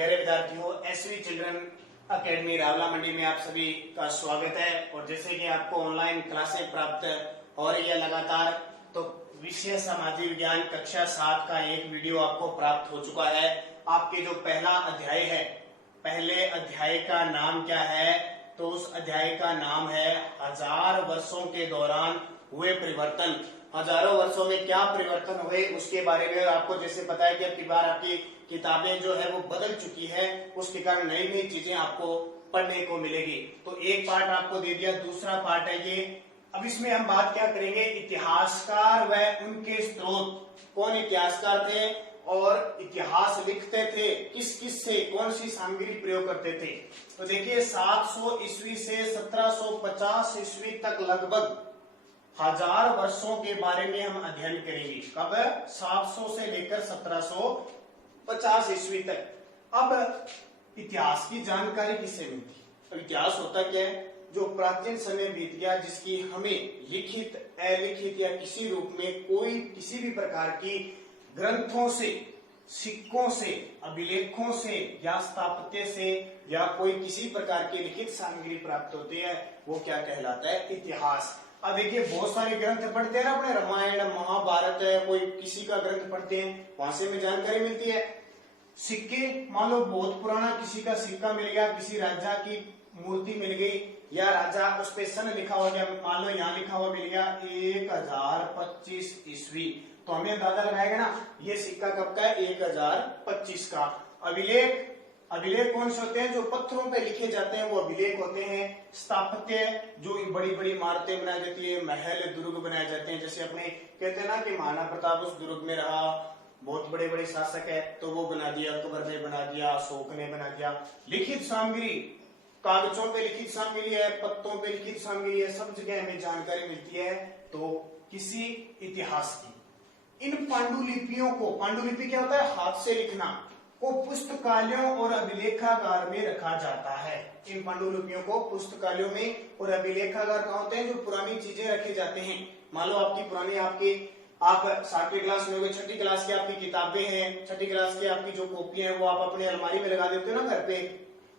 प्यारे विद्यार्थियों, SV children academy Rawla मंडी में आप सभी का स्वागत है। और जैसे कि आपको ऑनलाइन क्लासें प्राप्त हो रही है लगातार, तो विषय सामाजिक विज्ञान कक्षा 7 का एक वीडियो आपको प्राप्त हो चुका है। आपके जो पहला अध्याय है, पहले अध्याय का नाम क्या है? तो उस अध्याय का नाम है 1000 वर्षों के दौरान हुए परिवर्तन। हजारों वर्षों में क्या परिवर्तन हुए उसके बारे में आपको जैसे पता है कि अब की बार आपकी किताबें जो है वो बदल चुकी है, उसके कारण नई नई चीजें आपको पढ़ने को मिलेगी। तो एक पार्ट आपको दे दिया, दूसरा पार्ट है ये। अब इसमें हम बात क्या करेंगे? इतिहासकार व उनके स्रोत। कौन इतिहासकार थे और इतिहास लिखते थे, किस किस से कौन सी सामग्री प्रयोग करते थे? तो देखिए 700 ईस्वी से 1750 ईस्वी तक लगभग 1000 वर्षों के बारे में हम अध्ययन करेंगे। कब? 700 से लेकर 1750 ईस्वी तक। अब इतिहास की जानकारी किससे मिलती? तो इतिहास होता क्या है? जो प्राचीन समय बीत गया, जिसकी हमें लिखित, अलिखित या किसी रूप में कोई किसी भी प्रकार की ग्रंथों से, सिक्कों से, अभिलेखों से या स्थापत्य से या कोई किसी प्रकार की लिखित सामग्री प्राप्त होती है, वो क्या कहलाता है? इतिहास। अब देखिए बहुत सारे ग्रंथ पढ़ते हैं ना, अपने रामायण महाभारत है, कोई किसी का ग्रंथ पढ़ते हैं, वहां से हमें जानकारी मिलती है। सिक्के, मान लो बहुत पुराना किसी का सिक्का मिल गया, किसी राजा की मूर्ति मिल गई या राजा उस पे सन लिखा हुआ गया, मान लो यहाँ लिखा हुआ मिल गया 1025 ईस्वी, तो हमें अंदाजा लगाएगा ना ये सिक्का कब का है? 1025 का। अभिलेख, अभिलेख कौन से होते हैं? जो पत्थरों पे लिखे जाते हैं वो अभिलेख होते हैं। स्थापत्य, जो बड़ी बड़ी इमारतें बनाई जाती है, महल दुर्ग बनाए जाते हैं, जैसे अपने कहते हैं ना कि महाराणा प्रताप उस दुर्ग में रहा, बहुत बड़े बड़े शासक है तो वो बना दिया, अकबर ने बना दिया, अशोक ने बना दिया। लिखित सामग्री, कागजों पे लिखित सामग्री है, पत्तों पे लिखित सामग्री है, सब जगह हमें जानकारी मिलती है तो किसी इतिहास की। इन पांडुलिपियों को, पांडुलिपि क्या होता है? हाथ से लिखना, को पुस्तकालयों और अभिलेखागार में रखा जाता है। इन पांडुलिपियों को पुस्तकालयों में और अभिलेखागार कहाँ होते हैं? जो पुरानी चीजें रखे जाते हैं। मान लो आपकी पुरानी, आप 7वीं क्लास में हो गए, 6ठी क्लास की आपकी किताबें हैं, 6ठी क्लास की आपकी जो कॉपी है वो आप अपने अलमारी में लगा देते हो ना घर पे,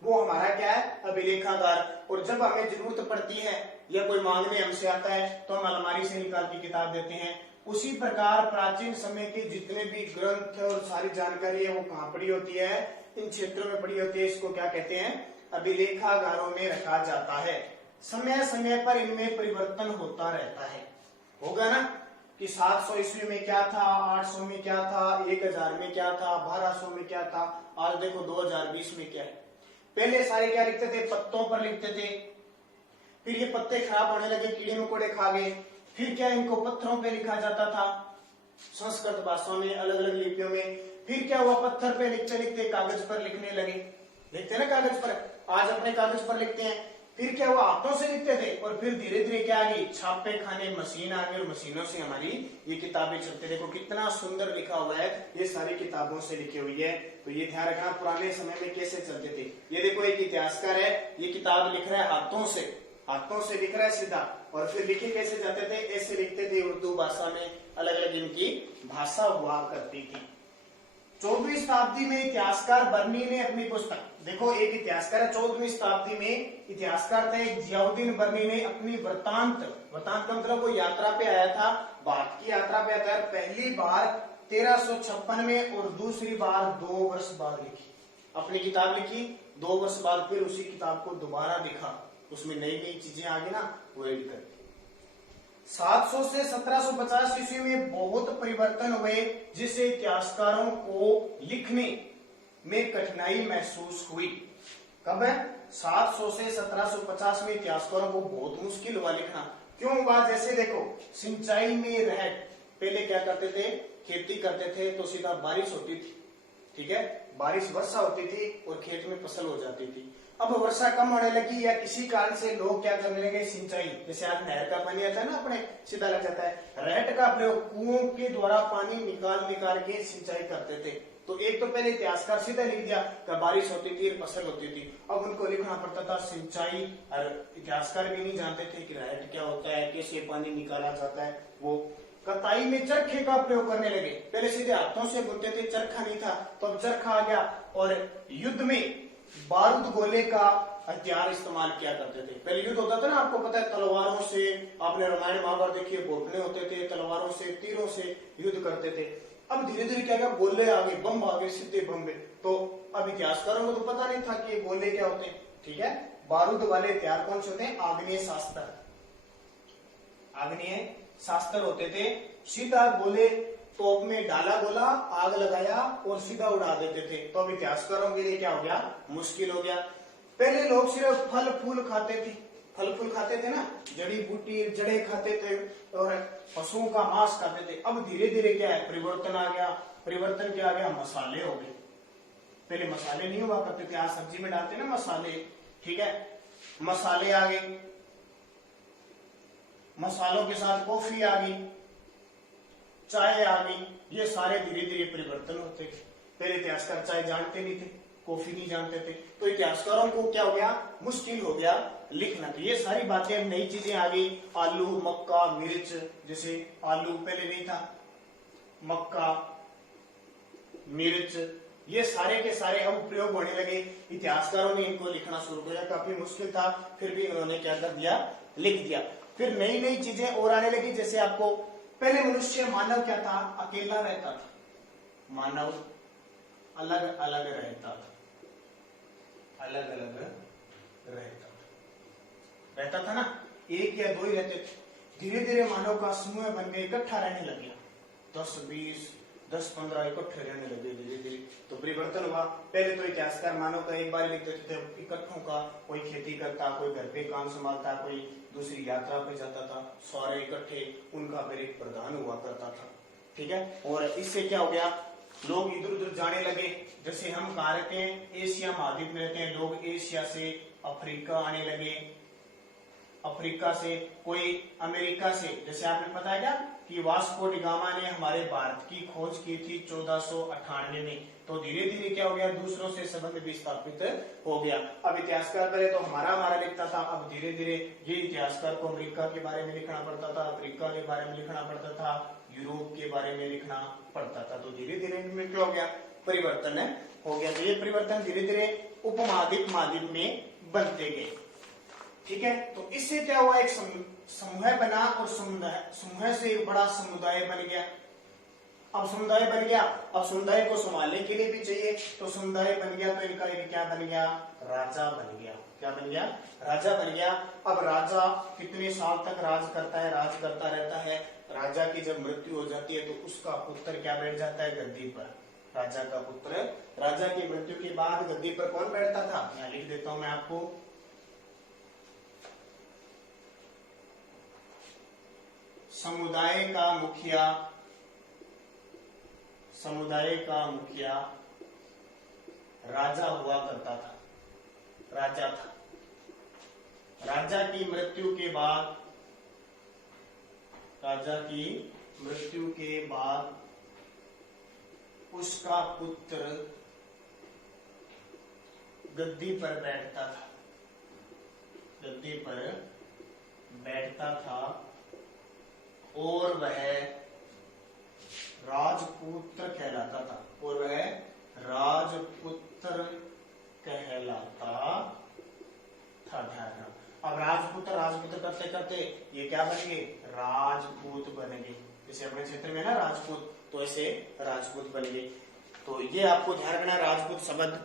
वो हमारा क्या है? अभिलेखागार। और जब हमें जरूरत पड़ती है या कोई मांगने हमसे आता है तो हम अलमारी से निकाल के किताब देते हैं। उसी प्रकार प्राचीन समय के जितने भी ग्रंथ और सारी जानकारी है वो कहाँ पड़ी होती है? इन क्षेत्रों में पड़ी होती है। इसको क्या कहते हैं? अभिलेखागारों में रखा जाता है। समय समय पर इनमें परिवर्तन होता रहता है। होगा ना कि 700 ईस्वी में क्या था, 800 में क्या था, 1000 में क्या था, 1200 में क्या था, आज देखो 2020 में क्या है। पहले सारे क्या लिखते थे? पत्तों पर लिखते थे, फिर ये पत्ते खराब होने लगे, कीड़े मकोड़े खा गए, फिर क्या इनको पत्थरों पे लिखा जाता था संस्कृत भाषा में, अलग अलग लिपियों में। फिर क्या हुआ? पत्थर पे लिखते लिखते कागज पर लिखने लगे, लिखते ना कागज पर, आज अपने कागज पर लिखते हैं। फिर क्या हुआ? हाथों से लिखते थे और फिर धीरे धीरे क्या आ गई? छापे खाने मशीन आ गई और मशीनों से हमारी ये किताबें चलते। देखो कितना सुंदर लिखा हुआ है, ये सारी किताबों से लिखी हुई है। तो ये ध्यान रखना पुराने समय में कैसे चलते थे। ये देखो एक इतिहासकार है, ये किताब लिख रहा है हाथों से, हाथों से लिख रहा है सीधा, और फिर लिखे कैसे जाते थे? ऐसे लिखते थे। उर्दू भाषा में अलग अलग इनकी भाषा हुआ करती थी। 14वीं शताब्दी में इतिहासकार बर्नी ने अपनी पुस्तक, देखो एक इतिहासकार है, 14वीं शताब्दी में इतिहासकार थे जियाउद्दीन बर्नी ने अपनी वृत्तांत, वृत्तांत का मतलब वो यात्रा पे आया था, भारत की यात्रा पे आया था, पहली बार 1356 में और दूसरी बार 2 वर्ष बाद लिखी। अपनी किताब लिखी, 2 वर्ष बाद फिर उसी किताब को दोबारा लिखा, उसमें नई नई चीजें आ गई ना, वो एड कर। 700 से 1750 ईस्वी में बहुत परिवर्तन हुए, जिससे इतिहासकारों को लिखने में कठिनाई महसूस हुई। कब है? 700 से 1750 में इतिहासकारों को बहुत मुश्किल हुआ लिखना। क्यों हुआ? जैसे देखो सिंचाई में रहट, पहले क्या करते थे? खेती करते थे तो सीधा बारिश होती थी, ठीक है, बारिश वर्षा होती थी और खेत में फसल हो जाती थी। अब वर्षा कम होने लगी या किसी कारण से लोग क्या करने लगे? सिंचाई, जैसे आज नहर का पानी आता है ना अपने, सीधा लग जाता है, रहट का प्रयोग, कुओं के द्वारा पानी निकाल के सिंचाई करते थे। तो एक तो पहले इतिहासकार सीधा लिख दिया कि बारिश होती थी, फसल होती थी। अब उनको लिखना पड़ता था सिंचाई, और इतिहासकार भी नहीं जानते थे कि रहट क्या होता है, कैसे पानी निकाला जाता है, वो कताई में चरखे का प्रयोग करने लगे। पहले सीधे हाथों से बुनते थे, चरखा नहीं था, तो अब चरखा आ गया। और युद्ध में बारूद गोले का हथियार इस्तेमाल किया करते थे। पहले युद्ध होता था ना, आपको पता है, तलवारों से, आपने रामायण महाभारत देखिए, घोटने होते थे, तलवारों से, तीरों से युद्ध करते थे। अब धीरे धीरे क्या, गोले आ गए, बम आ गए, सीधे बम। तो अब इतिहासकारों को तो पता नहीं था कि गोले क्या होते हैं, ठीक है। बारूद वाले हथियार कौन से होते हैं, आग्नेय शास्त्र, आग्नेय शास्त्र होते थे। सीधा गोले तोप में डाला, गोला आग लगाया और सीधा उड़ा देते थे। तो अब इतिहासकारों के लिए क्या हो गया, मुश्किल हो गया। पहले लोग सिर्फ फल फूल खाते थे, फल फूल खाते थे ना, जड़ी बूटी जड़े खाते थे और पशुओं का मांस खाते थे। अब धीरे धीरे क्या है, परिवर्तन आ गया। परिवर्तन क्या आ गया, मसाले हो गए। पहले मसाले नहीं हुआ करते थे, आज सब्जी में डालते ना मसाले, ठीक है, मसाले आ गए। मसालों के साथ कॉफी आ गई, चाय आ गई। ये सारे धीरे धीरे परिवर्तन होते थे। पहले इतिहासकार चाय जानते नहीं थे, कॉफी नहीं जानते थे, तो इतिहासकारों को क्या हो गया, मुश्किल हो गया लिखना। तो ये सारी बातें, नई चीजें आ गई। आलू, मक्का, मिर्च, जैसे आलू पहले नहीं था, मक्का, मिर्च, ये सारे के सारे अब प्रयोग होने लगे। इतिहासकारों ने इनको लिखना शुरू किया, काफी मुश्किल था, फिर भी उन्होंने क्या कर दिया, लिख दिया। फिर नई नई चीजें और आने लगी। जैसे आपको पहले मनुष्य, मानव क्या था, अकेला रहता था, मानव अलग अलग रहता था, अलग अलग रहता था ना, एक या दो ही रहते थे। धीरे धीरे मानव का समूह बन गया, इकट्ठा रहने लग गया, 10, 20, 10, 15 इकट्ठे रहने लगे धीरे धीरे। तो परिवर्तन हुआ। पहले तो इतिहासकार मानव का एक बार लिख देते थे, इकट्ठों का, कोई खेती करता, कोई घर पे काम संभालता, कोई दूसरी यात्रा पे जाता था, सारे इकट्ठे, उनका फिर एक प्रधान हुआ करता था, ठीक है। और इससे क्या हो गया, लोग इधर उधर जाने लगे। जैसे हम कहाँ रहते हैं, एशिया महाद्वीप में रहते हैं, लोग एशिया से अफ्रीका आने लगे, अफ्रीका से कोई अमेरिका से। जैसे आपने पता है क्या कि वास्को डी गामा ने हमारे भारत की खोज की थी 1498 में। तो धीरे धीरे क्या हो गया, दूसरों से संबंध भी स्थापित हो गया। अब इतिहासकार पहले तो हमारा लिखता था, अब धीरे धीरे ये इतिहासकार को अमेरिका के बारे में लिखना पड़ता था, अफ्रीका के बारे में लिखना पड़ता था, यूरोप के बारे में लिखना पड़ता था। तो धीरे धीरे इनमें क्या हो गया, परिवर्तन हो गया। तो ये परिवर्तन धीरे धीरे उपमहाद्वीप महाद्वीप में बनते गए, ठीक है। तो इससे क्या हुआ, एक समूह बना और समूह से एक बड़ा समुदाय बन गया। अब समुदाय बन गया, अब समुदाय को संभालने के लिए भी चाहिए, तो समुदाय बन गया, तो इनका क्या बन गया, राजा बन गया। क्या बन गया, राजा बन गया। अब राजा कितने साल तक राज करता है, राज करता रहता है। राजा की जब मृत्यु हो जाती है तो उसका पुत्र क्या बैठ जाता है, गद्दी पर। राजा का पुत्र, राजा की मृत्यु के बाद गद्दी पर कौन बैठता था, यहाँ लिख देता हूं मैं आपको, समुदाय का मुखिया। समुदाय का मुखिया राजा हुआ करता था, राजा था। राजा की मृत्यु के बाद, राजा की मृत्यु के बाद उसका पुत्र गद्दी पर बैठता था, गद्दी पर बैठता था और वह राजपुत्र कहलाता था, और वह राजपुत्र कहलाता था। ध्यान। अब राजपुत्र राजपुत्र करते करते ये क्या बन गए, राजपूत बन गए। जैसे अपने क्षेत्र में ना राजपूत, तो ऐसे राजपूत बन गए। तो ये आपको ध्यान रखना, राजपूत शब्द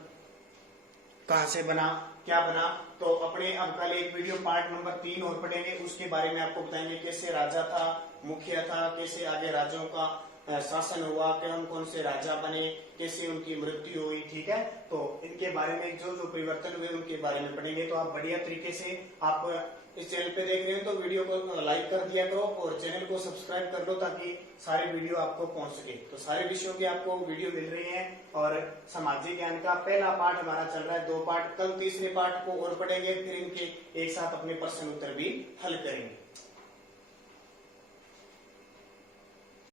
कहां से बना, क्या बना। तो अपने अब कल एक वीडियो पार्ट नंबर 3 और पढ़ेंगे, उसके बारे में आपको बताएंगे कैसे राजा था, मुखिया था, कैसे आगे राजाओं का शासन हुआ, कौन कौन से राजा बने, कैसे उनकी मृत्यु हुई, ठीक है। तो इनके बारे में जो जो परिवर्तन हुए उनके बारे में पढ़ेंगे। तो आप बढ़िया तरीके से, आप इस चैनल पे देख रहे हो तो वीडियो को लाइक कर दिया करो और चैनल को सब्सक्राइब कर दो, ताकि सारे वीडियो आपको पहुंच सके। तो सारे विषयों की आपको वीडियो मिल रही है। और सामाजिक ज्ञान का पहला पार्ट हमारा चल रहा है, 2 पार्ट, कल तीसरे पार्ट को और पढ़ेंगे, फिर इनके एक साथ अपने प्रश्न उत्तर भी हल करेंगे।